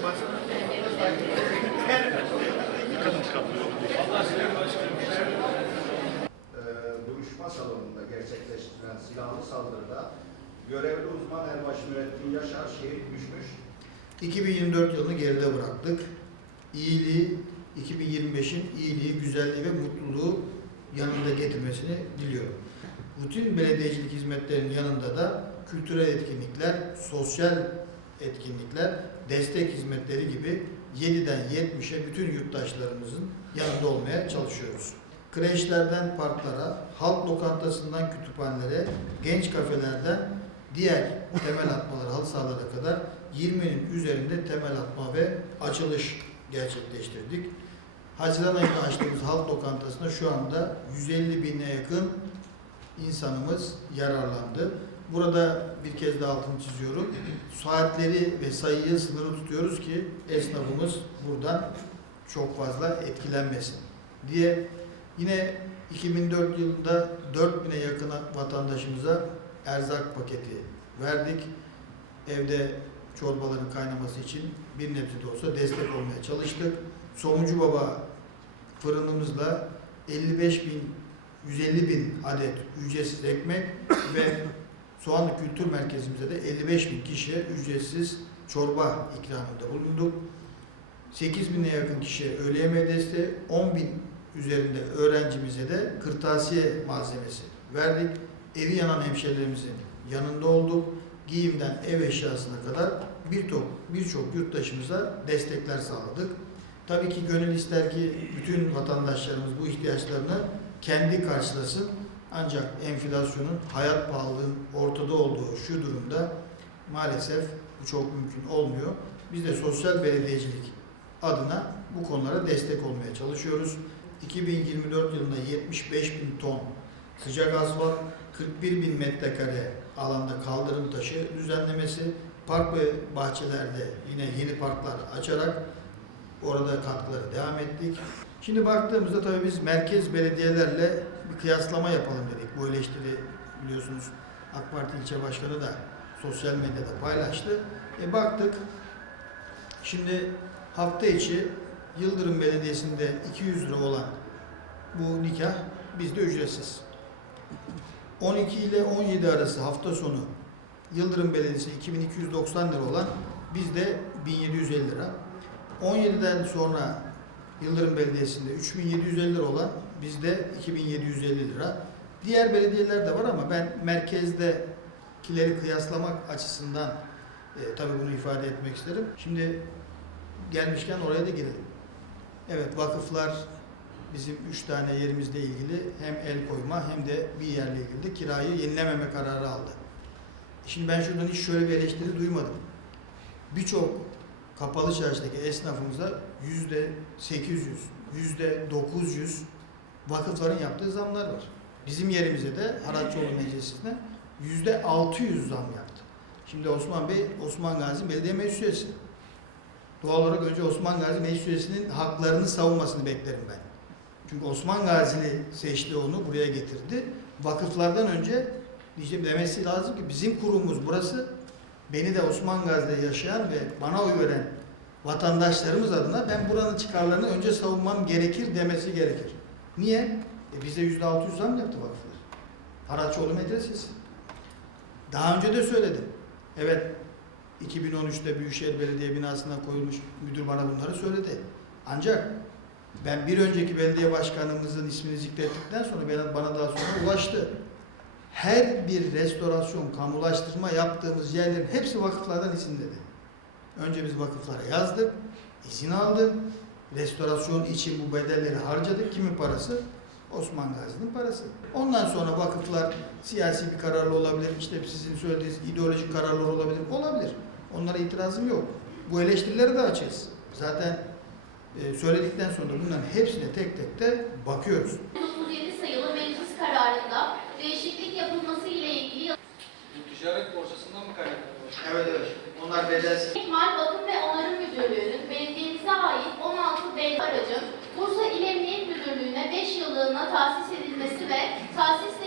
Ee, duruşma salonunda gerçekleştirilen silahlı saldırıda görevli uzman Erbaş Mürettin Yaşar şehit düşmüş. 2024 yılını geride bıraktık. İyiliği, 2025'in iyiliği, güzelliği ve mutluluğu yanında getirmesini diliyorum. Bütün belediyecilik hizmetlerinin yanında da kültürel etkinlikler, sosyal etkinlikler, destek hizmetleri gibi 7'den 70'e bütün yurttaşlarımızın yanında olmaya çalışıyoruz. Kreşlerden parklara, halk lokantasından kütüphanelere, genç kafelerden diğer temel atmalara, halı sahalara kadar 20'nin üzerinde temel atma ve açılış gerçekleştirdik. Haziran ayında açtığımız halk lokantasında şu anda 150 bine yakın insanımız yararlandı. Burada bir kez daha altını çiziyorum. Saatleri ve sayıyı sınırı tutuyoruz ki esnafımız buradan çok fazla etkilenmesin diye yine 2004 yılında 4000'e yakın vatandaşımıza erzak paketi verdik. Evde çorbaların kaynaması için bir nebze de olsa destek olmaya çalıştık. Somuncu Baba fırınımızla 55 bin 150 bin adet ücretsiz ekmek ve Soğanlı Kültür Merkezimizde de 55 bin kişiye ücretsiz çorba ikramında bulunduk. 8 bine yakın kişiye öğle yemeği desteği, 10 bin üzerinde öğrencimize de kırtasiye malzemesi verdik. Evi yanan hemşehrilerimizin yanında olduk. Giyimden ev eşyasına kadar birçok birçok yurttaşımıza destekler sağladık. Tabii ki gönül ister ki bütün vatandaşlarımız bu ihtiyaçlarını kendi karşılasın. Ancak enflasyonun, hayat pahalılığının ortada olduğu şu durumda maalesef bu çok mümkün olmuyor. Biz de sosyal belediyecilik adına bu konulara destek olmaya çalışıyoruz. 2024 yılında 75 bin ton sıcak asfalt, 41 bin metrekare alanda kaldırım taşı düzenlemesi, park ve bahçelerde yine yeni parklar açarak orada katkıları devam ettik. Şimdi baktığımızda tabii biz merkez belediyelerle bir kıyaslama yapalım dedik. Bu eleştiri biliyorsunuz AK Parti ilçe başkanı da sosyal medyada paylaştı. E baktık şimdi hafta içi Yıldırım Belediyesi'nde 200 lira olan bu nikah bizde ücretsiz. 12 ile 17 arası hafta sonu Yıldırım Belediyesi 2290 lira olan bizde 1750 lira. 17'den sonra Yıldırım Belediyesi'nde 3750 lira olan bizde 2750 lira. Diğer belediyeler de var ama ben merkezdekileri kıyaslamak açısından e, tabii bunu ifade etmek isterim. Şimdi gelmişken oraya da girelim. Evet vakıflar bizim üç tane yerimizle ilgili hem el koyma hem de bir yerle ilgili de kirayı yenilememe kararı aldı. Şimdi ben şuradan hiç şöyle bir eleştiri duymadım. Birçok kapalı çarşıdaki esnafımıza yüzde 800, yüzde 900 vakıfların yaptığı zamlar var. Bizim yerimize de Haratçıoğlu Meclisi'ne yüzde 600 zam yaptı. Şimdi Osman Bey, Osman Gazi Belediye Meclis Üyesi. Doğal olarak önce Osman Gazi Meclis Üyesi'nin haklarını savunmasını beklerim ben. Çünkü Osman Gazi'ni seçti onu, buraya getirdi. Vakıflardan önce diyeceğim demesi lazım ki bizim kurumumuz burası. Beni de Osman Gazi'de yaşayan ve bana oy veren vatandaşlarımız adına ben buranın çıkarlarını önce savunmam gerekir demesi gerekir. Niye? E bize yüzde 600 zam yaptı vakıflar. Haratçıoğlu Medresesi. Daha önce de söyledim. Evet 2013'te Büyükşehir Belediye binasına koyulmuş müdür bana bunları söyledi. Ancak ben bir önceki belediye başkanımızın ismini zikrettikten sonra bana daha sonra ulaştı. Her bir restorasyon, kamulaştırma yaptığımız yerlerin hepsi vakıflardan izin dedi. Önce biz vakıflara yazdık, izin aldık. Restorasyon için bu bedelleri harcadık. Kimin parası? Osman Gazi'nin parası. Ondan sonra vakıflar siyasi bir kararlı olabilir, işte sizin söylediğiniz ideolojik kararlar olabilir, olabilir. Onlara itirazım yok. Bu eleştirileri de açığız. Zaten e, söyledikten sonra bunların hepsine tek tek de bakıyoruz. 37 sayılı meclis kararında değişiklik yapılması ile ilgili Bu ticaret borsasından mı kaynaklanıyor? Evet evet. Onlar bedelsiz. İkmal Bakım ve Onarım Müdürlüğü'nün belediyemize ait 16 B aracın Bursa İl Emniyet Müdürlüğü'ne 5 yıllığına tahsis edilmesi ve tahsis